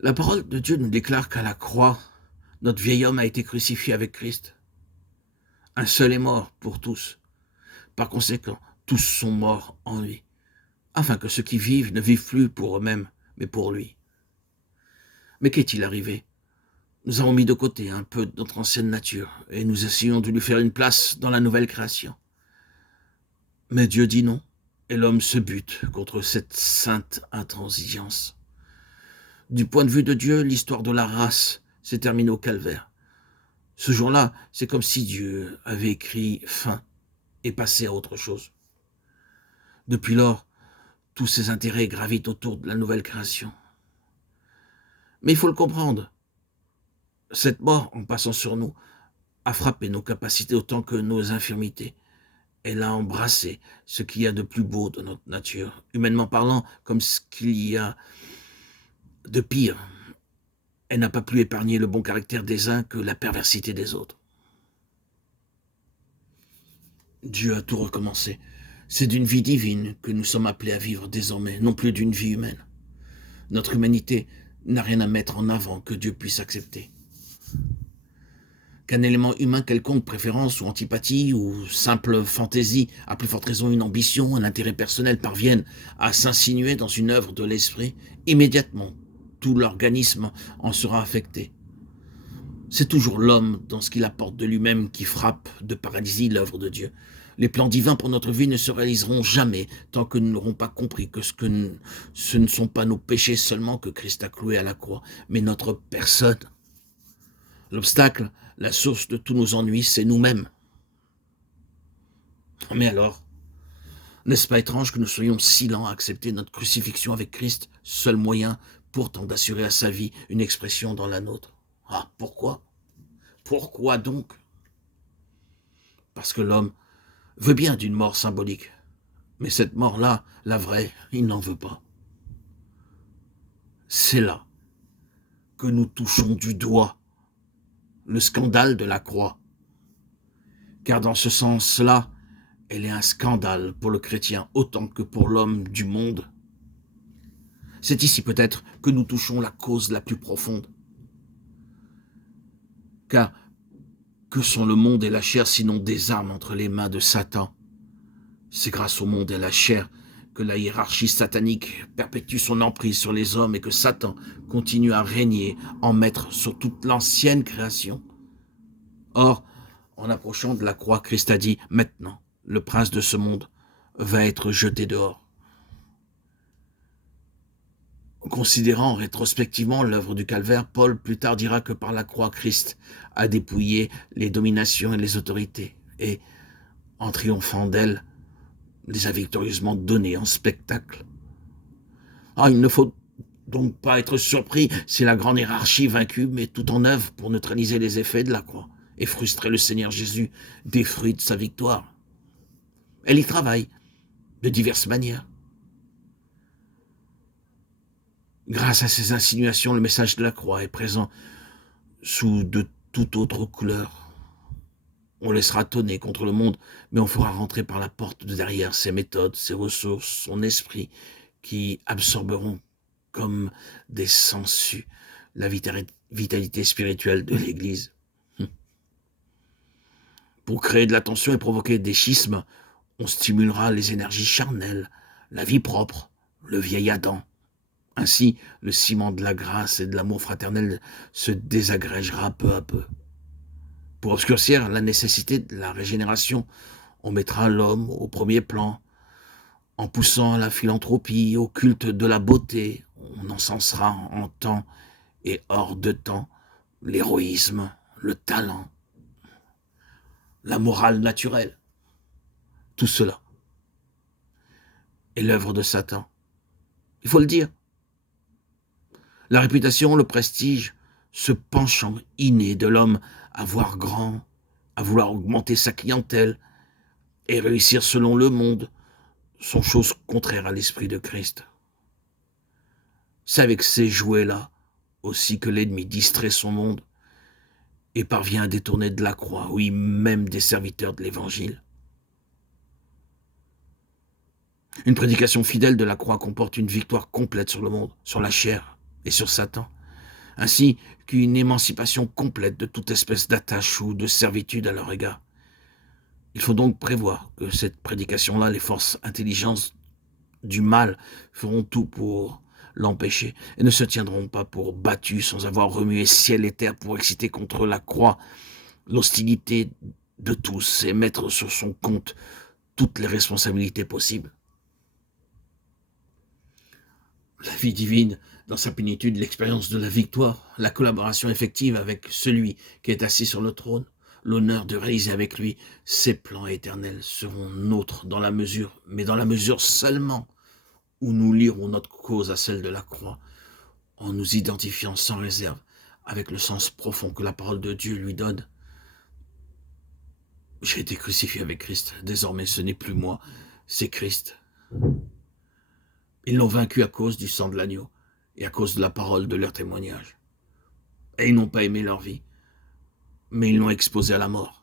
La parole de Dieu nous déclare qu'à la croix, notre vieil homme a été crucifié avec Christ. Un seul est mort pour tous. Par conséquent, tous sont morts en lui, afin que ceux qui vivent ne vivent plus pour eux-mêmes, mais pour lui. Mais qu'est-il arrivé? Nous avons mis de côté un peu notre ancienne nature, et nous essayons de lui faire une place dans la nouvelle création. Mais Dieu dit non, et l'homme se bute contre cette sainte intransigeance. Du point de vue de Dieu, l'histoire de la race s'est terminée au calvaire. Ce jour-là, c'est comme si Dieu avait écrit fin et passé à autre chose. Depuis lors, tous ses intérêts gravitent autour de la nouvelle création. Mais il faut le comprendre, cette mort, en passant sur nous, a frappé nos capacités autant que nos infirmités. Elle a embrassé ce qu'il y a de plus beau de notre nature, humainement parlant, comme ce qu'il y a de pire. Elle n'a pas plus épargné le bon caractère des uns que la perversité des autres. Dieu a tout recommencé. C'est d'une vie divine que nous sommes appelés à vivre désormais, non plus d'une vie humaine. Notre humanité n'a rien à mettre en avant que Dieu puisse accepter. Qu'un élément humain quelconque, préférence ou antipathie ou simple fantaisie, à plus forte raison une ambition, un intérêt personnel parviennent à s'insinuer dans une œuvre de l'esprit, immédiatement, tout l'organisme en sera affecté. C'est toujours l'homme, dans ce qu'il apporte de lui-même, qui frappe de paralysie l'œuvre de Dieu. Les plans divins pour notre vie ne se réaliseront jamais tant que nous n'aurons pas compris que ce ne sont pas nos péchés seulement que Christ a cloués à la croix, mais notre personne. L'obstacle, la source de tous nos ennuis, c'est nous-mêmes. Mais alors, n'est-ce pas étrange que nous soyons si lents à accepter notre crucifixion avec Christ, seul moyen pourtant d'assurer à sa vie une expression dans la nôtre? Ah, pourquoi? Pourquoi donc? Parce que l'homme veut bien d'une mort symbolique, mais cette mort-là, la vraie, il n'en veut pas. C'est là que nous touchons du doigt le scandale de la croix, car dans ce sens-là, elle est un scandale pour le chrétien autant que pour l'homme du monde. C'est ici peut-être que nous touchons la cause la plus profonde. Car que sont le monde et la chair sinon des armes entre les mains de Satan? C'est grâce au monde et à la chair que la hiérarchie satanique perpétue son emprise sur les hommes et que Satan continue à régner en maître sur toute l'ancienne création. Or, en approchant de la croix, Christ a dit « Maintenant, le prince de ce monde va être jeté dehors ». Considérant rétrospectivement l'œuvre du calvaire, Paul plus tard dira que par la croix, Christ a dépouillé les dominations et les autorités et, en triomphant d'elles, les a victorieusement données en spectacle. Ah, il ne faut donc pas être surpris si la grande hiérarchie vaincue met tout en œuvre pour neutraliser les effets de la croix et frustrer le Seigneur Jésus des fruits de sa victoire. Elle y travaille de diverses manières. Grâce à ces insinuations, le message de la croix est présent sous de toute autre couleur. On laissera tonner contre le monde, mais on fera rentrer par la porte de derrière ses méthodes, ses ressources, son esprit, qui absorberont comme des sangsues la vitalité spirituelle de l'Église. Pour créer de la tension et provoquer des schismes, on stimulera les énergies charnelles, la vie propre, le vieil Adam. Ainsi, le ciment de la grâce et de l'amour fraternel se désagrégera peu à peu. Pour obscurcir la nécessité de la régénération, on mettra l'homme au premier plan. En poussant à la philanthropie, au culte de la beauté, on encensera en temps et hors de temps l'héroïsme, le talent, la morale naturelle. Tout cela est l'œuvre de Satan. Il faut le dire. La réputation, le prestige, ce penchant inné de l'homme à voir grand, à vouloir augmenter sa clientèle et réussir selon le monde, sont choses contraires à l'esprit de Christ. C'est avec ces jouets-là aussi que l'ennemi distrait son monde et parvient à détourner de la croix, oui, même des serviteurs de l'Évangile. Une prédication fidèle de la croix comporte une victoire complète sur le monde, sur la chair et sur Satan. ainsi qu'une émancipation complète de toute espèce d'attache ou de servitude à leur égard. Il faut donc prévoir que cette prédication-là, les forces intelligentes du mal feront tout pour l'empêcher et ne se tiendront pas pour battus sans avoir remué ciel et terre pour exciter contre la croix l'hostilité de tous et mettre sur son compte toutes les responsabilités possibles. La vie divine, dans sa plénitude, l'expérience de la victoire, la collaboration effective avec celui qui est assis sur le trône, l'honneur de réaliser avec lui ses plans éternels seront nôtres dans la mesure, mais dans la mesure seulement où nous lierons notre cause à celle de la croix, en nous identifiant sans réserve avec le sens profond que la parole de Dieu lui donne. J'ai été crucifié avec Christ, désormais ce n'est plus moi, c'est Christ. Ils l'ont vaincu à cause du sang de l'agneau et à cause de la parole de leur témoignage. Et ils n'ont pas aimé leur vie, mais ils l'ont exposé à la mort.